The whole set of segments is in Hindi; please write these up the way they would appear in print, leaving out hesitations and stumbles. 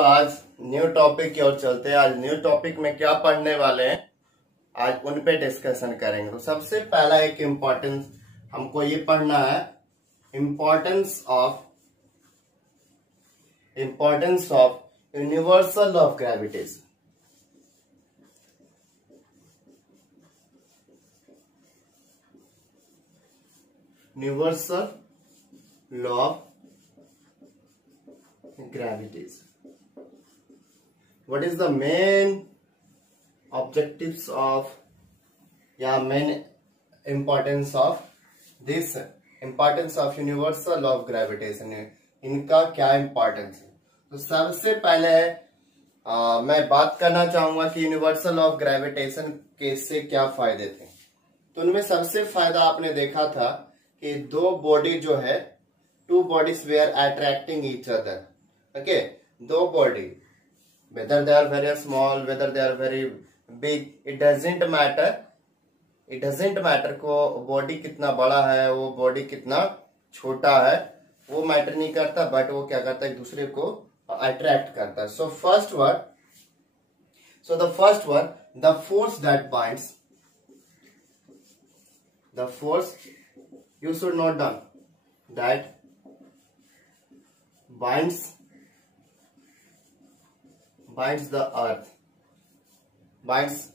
आज न्यू टॉपिक की ओर चलते हैं। आज न्यू टॉपिक में क्या पढ़ने वाले हैं, आज उन पे डिस्कशन करेंगे। तो सबसे पहला एक इम्पोर्टेंस हमको ये पढ़ना है, importance of universal law of gravitation. Universal law of gravitation. What is the main objectives of main importance of this importance of universal law of gravitation? इनका क्या इम्पोर्टेंस है? तो सबसे पहले मैं बात करना चाहूंगा कि यूनिवर्सल लॉ ऑफ ग्रेविटेशन के इससे क्या फायदे थे। तो उनमें सबसे फायदा आपने देखा था कि दो बॉडी जो है, two bodies were attracting each other. Okay, दो body, whether they are very small, whether they are very big, it doesn't matter. It doesn't matter को बॉडी कितना बड़ा है, वो बॉडी कितना छोटा है, वो मैटर नहीं करता, बट वो क्या करता है, एक दूसरे को अट्रैक्ट करता है। So the first one, the force that binds, the force you should note down that binds the earth, binds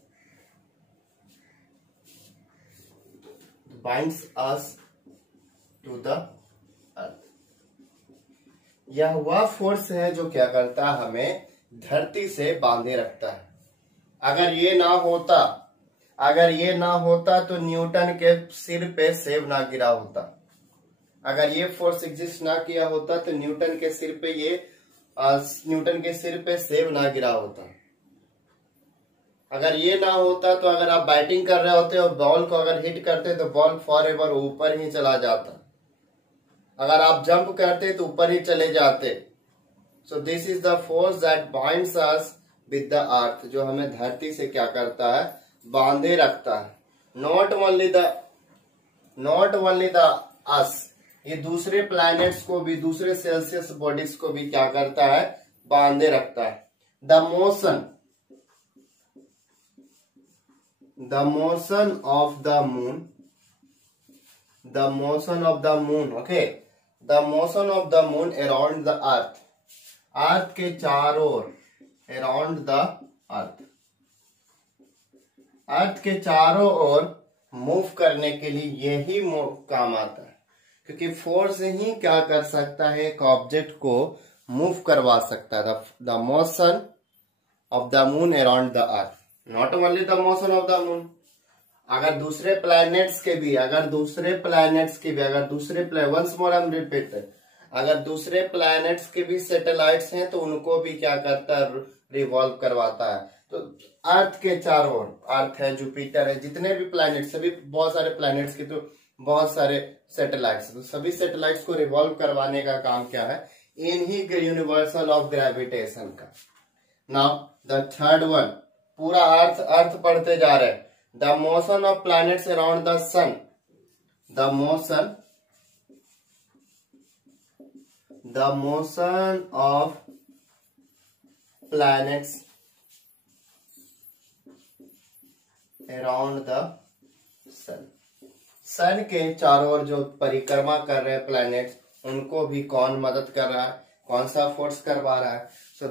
us to the earth। यह वह फोर्स है जो क्या करता है, हमें धरती से बांधे रखता है। अगर ये ना होता तो न्यूटन के सिर पे सेब ना गिरा होता। अगर ये फोर्स एग्जिस्ट ना किया होता तो न्यूटन के सिर पे सेब ना गिरा होता। अगर ये ना होता तो अगर आप बैटिंग कर रहे होते और बॉल को अगर हिट करते तो बॉल फॉरएवर ऊपर ही चला जाता। अगर आप जंप करते तो ऊपर ही चले जाते। So this is the force that binds us with the earth, जो हमें धरती से क्या करता है, बांधे रखता है। नॉट ओनली द अस, ये दूसरे प्लैनेट्स को भी, दूसरे सेल्सियस बॉडीज को भी क्या करता है, बांधे रखता है। The motion of the moon, okay, the motion of the moon around the earth के चारों ओर, अराउंड द अर्थ के चारों ओर मूव करने के लिए यही काम आता है। क्योंकि फोर्स ही क्या कर सकता है, एक ऑब्जेक्ट को मूव करवा सकता है। The motion of the moon around the earth, not only the motion of the moon. अगर दूसरे प्लैनेट्स के भी, अगर दूसरे प्लैनेट्स के भी सैटेलाइट्स हैं तो उनको भी क्या करता है, रिवॉल्व करवाता है। तो अर्थ के चारों ओर, अर्थ है, जुपिटर है, जितने भी प्लैनेट, सभी बहुत सारे प्लैनेट्स के तो बहुत सारे सैटेलाइट्स, तो सभी सैटेलाइट्स को रिवॉल्व करवाने का काम क्या है, इन्हीं के यूनिवर्सल ऑफ ग्रेविटेशन का। नाउ द थर्ड वन, पूरा अर्थ पढ़ते जा रहे हैं। The motion of planets around the sun, the motion of planets around the sun के चारों ओर जो परिक्रमा कर रहे हैं प्लैनेट्स, उनको भी कौन मदद कर रहा है, कौन सा फोर्स करवा रहा है? सो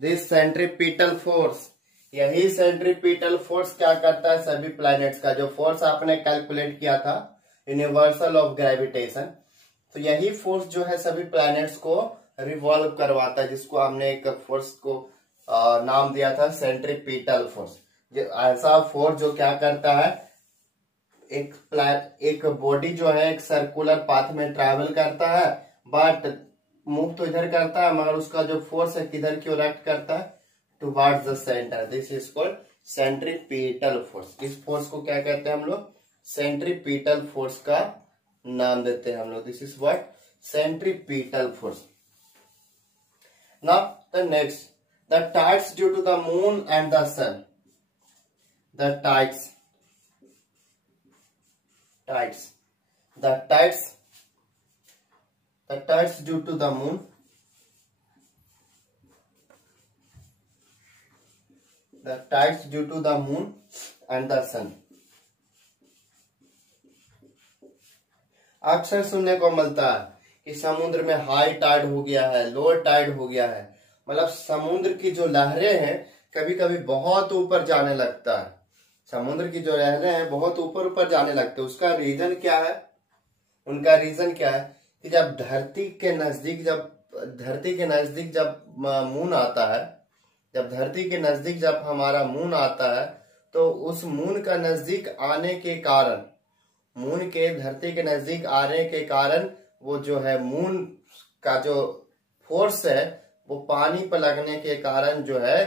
दिस सेंट्रीपिटल फोर्स, यही सेंट्रीपिटल फोर्स क्या करता है, सभी प्लैनेट्स का जो फोर्स आपने कैलकुलेट किया था यूनिवर्सल ऑफ ग्रेविटेशन, तो यही फोर्स जो है सभी प्लैनेट्स को रिवॉल्व करवाता है, जिसको हमने एक फोर्स को नाम दिया था सेंट्रीपिटल फोर्स। ऐसा फोर्स जो क्या करता है, एक बॉडी जो है एक सर्कुलर पाथ में ट्रैवल करता है, बट मूव तो इधर करता है, मगर उसका जो फोर्स है किधर की ओर एक्ट करता है, towards the centre. This is called centripetal force. इस फोर्स को क्या कहते हैं हम लोग, सेंट्रीपिटल फोर्स का नाम देते हैं हम लोग। This is what, centripetal force. Now the next, the tides due to the moon and the sun. The tides due to the moon the tides due to the moon and the sun. अक्सर सुनने को मिलता है कि समुद्र में हाई टाइड हो गया है, लोअर टाइड हो गया है, मतलब समुद्र की जो लहरें हैं कभी कभी बहुत ऊपर जाने लगता है। समुद्र की जो लहरें हैं बहुत ऊपर ऊपर जाने लगते हैं। उसका रीजन क्या है? उनका रीजन क्या है कि जब धरती के नजदीक जब मून आता है, जब धरती के नजदीक जब हमारा मून आता है, तो उस मून का नजदीक आने के कारण, मून के धरती के नजदीक आने के कारण वो जो है मून का जो फोर्स है वो पानी पर लगने के कारण जो है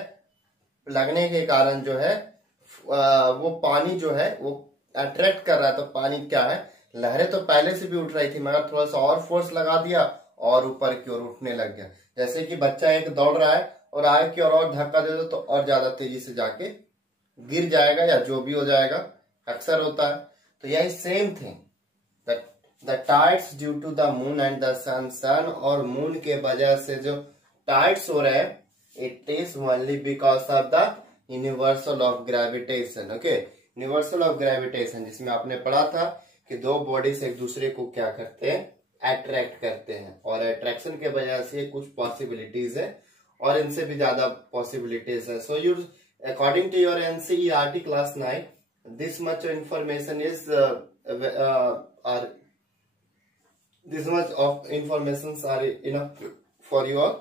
वो पानी जो है वो अट्रैक्ट कर रहा है। तो पानी क्या है, लहरें तो पहले से भी उठ रही थी मगर थोड़ा सा और फोर्स लगा दिया और ऊपर की ओर उठने लग गया। जैसे कि बच्चा एक दौड़ रहा है और आगे की ओर और धक्का दे दो तो और ज्यादा तेजी से जाके गिर जाएगा या जो भी हो जाएगा, अक्सर होता है। तो यही same thing, the tides due to the moon and the sun, sun और मून के वजह से जो टाइड्स हो रहे हैं, it is only because of the universal of gravitation. Okay, universal of gravitation, जिसमें आपने पढ़ा था कि दो बॉडीज एक दूसरे को क्या करते हैं, अट्रैक्ट करते हैं, और अट्रैक्शन के वजह से कुछ पॉसिबिलिटीज है और इनसे भी ज्यादा पॉसिबिलिटीज है। So you according to your NCERT class 9, this much information is this much of informations are enough for you all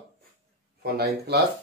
for 9th class.